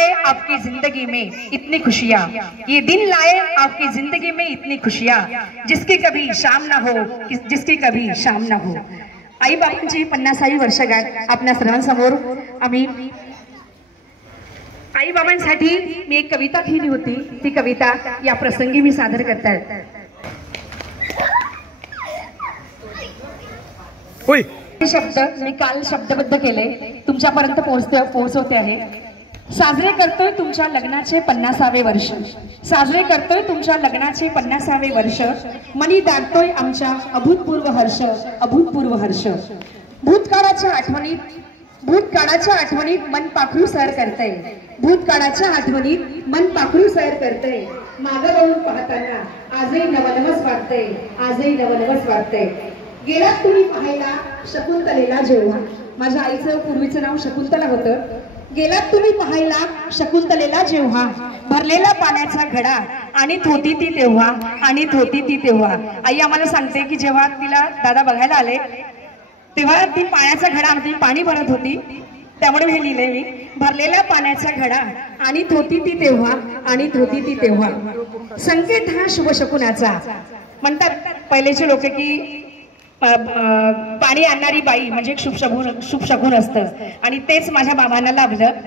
लाए आपकी जिंदगी में इतनी खुशियाँ, ये दिन लाए आपकी जिंदगी में इतनी खुशियाँ, जिसकी कभी शाम ना हो, जिसकी कभी शाम ना हो। आई बाबांची 50वी वर्षगाठ आपल्या सर्वांसमोर आम्ही आई बाबांसाठी मी एक कविता लिहिली होती, ती कविता या प्रसंगी मी सादर करते। शब्द मी काल शब्दबद्ध केले, तुमच्यापर्यंत पोहोचवते आहे। साजरे करतोय तुमच्या लग्नाचे 50वे वर्ष, साजरे करतोय तुमच्या लग्नाचे 50वे वर्ष, मनी दागतोय आमच्या अभूतपूर्व हर्ष, अभूतपूर्व हर्ष। भूतकाळाच्या आठवणीत मन पाखरू सैर करतय, भूतकाळाच्या आठवणीत मन पाखरू सैर करतय। मागं वळून पाहताना आजही नवनवस वाटतंय, आजही नवनवस वाटतंय। गेलात तुम्ही पाहायला शकुंतलेला जेव्हा, माझ्या आईचं पूर्वीचं नाव शकुंतला होतं। गेलात तुम्ही पाहायला शकुंतलेला जेव्हा, भरलेला पाण्याचा घडा आणीत होती ती तेव्हा, आणीत होती ती तेव्हा। आई आम्हाला सांगते की जेव्हा तिला दादा बघायला आले तेव्हा ती पाण्याचा घडा आमची पाणी भरत होती, त्यामुळे हे लिहिले मी, भरलेला पाण्याचा घडा आणीत होती ती तेव्हा, आणीत होती ती तेव्हा। संकेत हा शुभ शकुनाचा, म्हणतात पहिलेचे लोक की पाणी आणणारी बाई म्हणजे शुभ शकुन असतं, आणि तेच माझ्या बाबांना लाभलं।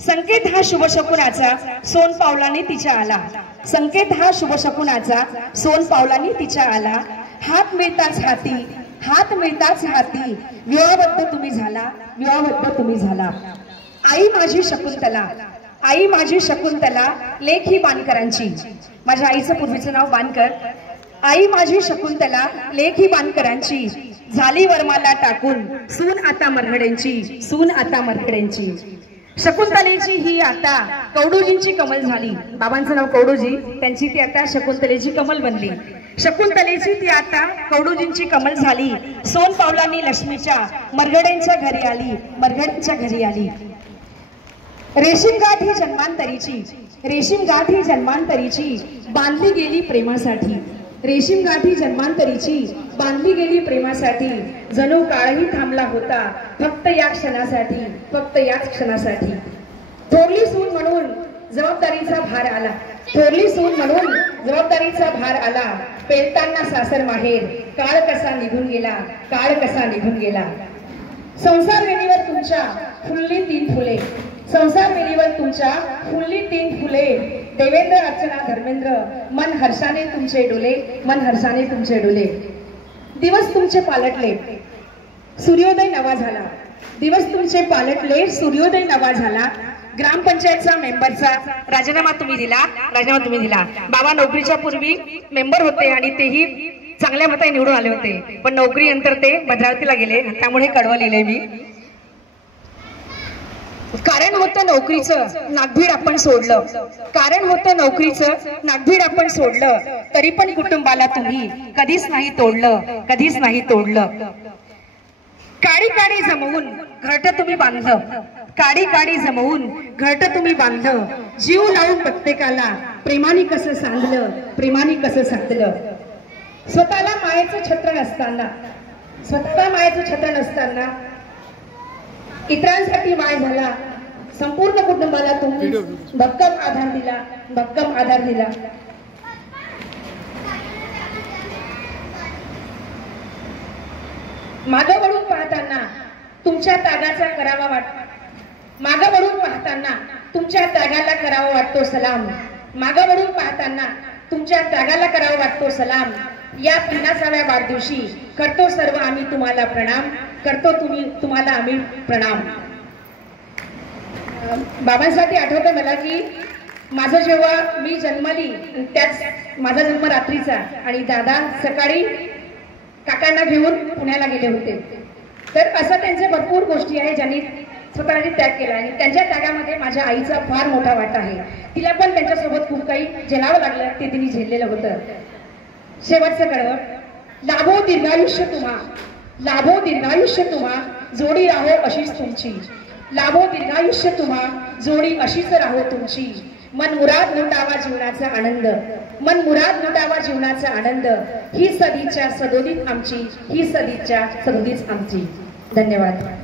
संकेत हा शुभ शकुनाचा सोन पावलाने तिच्या आला, संकेत हा शुभ शकुनाचा सोन पावलाने तिच्या आला। हात मिळताच हाती, हात मिळताच हाती, विवाहबद्ध तुम्ही झाला, विवाहबद्ध तुम्ही झाला। आई माझी शकुंतला, आई माझी शकुंतला, लेख ही बाणकरांची, माझ्या आईचं पूर्वीचं नाव बाणकर। आई माझी शकुंतला, लेख ही बाणकरांची, झाली वर्माला टाकून सून आता मरहड्यांची, सून आता मरहड्यांची। शकुंतलेची ही आता कवडूजींची कमल झाली, बाबांचं नाव कवडूजी, त्यांची ती आता शकुंतलेची कमल बनली। शकुंतलेची ती आता कवडूजींची कमल झाली, सोन पावलांनी लक्ष्मीच्या मरगड्यांच्या घरी आली, मरगड्यांच्या घरी आली। रेशीम गाठ ही जन्मांतरीची, रेशीम गाठ ही जन्मांतरीची, बांधली गेली प्रेमासाठी, रेशीम गाठी जन्मांतरीची, बांधली गेली प्रेमासाठी। जणू काळही थांबला होता फक्त या क्षणासाठी, फक्त याच क्षणासाठी। थोरली सून म्हणून जबाबदारीचा भार आला, थोरली सून म्हणून जबाबदारीचा भार आला। पेलताना सासर माहेर, काळ कसा निघून गेला, काळ कसा निघून गेला। संसार वेणीवर तुमच्या फुलली 3 फुले, संसार वेणीवर तुमच्या फुलली 3 फुले। देवेंद्र अर्चना धर्मेंद्र, मन हर्षाने तुमचे डोले, मन हर्षाने तुमचे डोले। दिवस तुमचे पालटले, सूर्योदय नवा झाला, दिवस तुमचे पालटले, सूर्योदय नवा झाला। ग्रामपंचायतचा मेंबरचा राजीनामा तुम्ही दिला, राजीनामा तुम्ही दिला। बाबा नोकरीच्या पूर्वी मेंबर होते आणि तेही चांगल्या मताने निवडून आले होते, पण नोकरीनंतर ते भद्रावतीला गेले, त्यामुळे कळवं लिहिले मी। कारण होतं नोकरीचं नागभीड आपण सोडलं, कारण होतं नोकरीचं नागभीड आपण सोडलं, तरी पण कुटुंबाला तुम्ही कधीच नाही तोडलं, कधीच नाही तोडलं। काडी काडी जमवून घरटं तुम्ही बांधलं, काडी काडी जमवून घरटं तुम्ही बांधलं। जीव लावून प्रत्येकाला प्रेमाने कसं सांधलं, प्रेमाने कसं सांधलं। स्वतःला मायेचं छत्र नसताना, स्वतःला मायेचं छत्र नसताना इतरांसाठी माय झाला, संपूर्ण कुटुंबाला तुम्ही भक्कम आधार दिला, भक्कम आधार दिला। मागं वळून पाहताना तुमच्या त्यागाचा करावा वाटतो, मागं वळून पाहताना तुमच्या त्यागाला करावा वाटतो सलाम, मागं वळून पाहताना तुमच्या त्यागाला करावा वाटतो सलाम। या 50व्या वाढदिवशी करतो सर्व आम्ही तुम्हाला प्रणाम, करतो तुम्हाला आम्ही प्रणाम। बाबांसाठी आठवतं मला की माझं जेव्हा मी जन्मली, त्याच माझा जन्म रात्रीचा, आणि दादा सकाळी काकांना घेऊन पुण्याला गेले होते। तर असं त्यांचे भरपूर गोष्टी आहे ज्यांनी स्वतःने त्याग केला, आणि त्यांच्या त्यागामध्ये माझ्या आईचा फार मोठा वाटा आहे। तिला पण त्यांच्यासोबत खूप काही झेलावं लागलं, ते तिने झेललेलं होतं। शेवटचं कडवं, लाभो दीर्घायुष्य तुम्हा, लाभो दीर्घायुष्य तुम्हा, जोडी राहो अशीच तुमची, लाभो दीर्घायुष्य तुम्हा, जोडी अशीच राहो तुमची। मन मुराद लुटावा जीवनाचा आनंद, मन मुराद लुटावा जीवनाचा आनंद, ही सदिच्छा सदोदित आमची, ही सदिच्छा सदोदित आमची। धन्यवाद।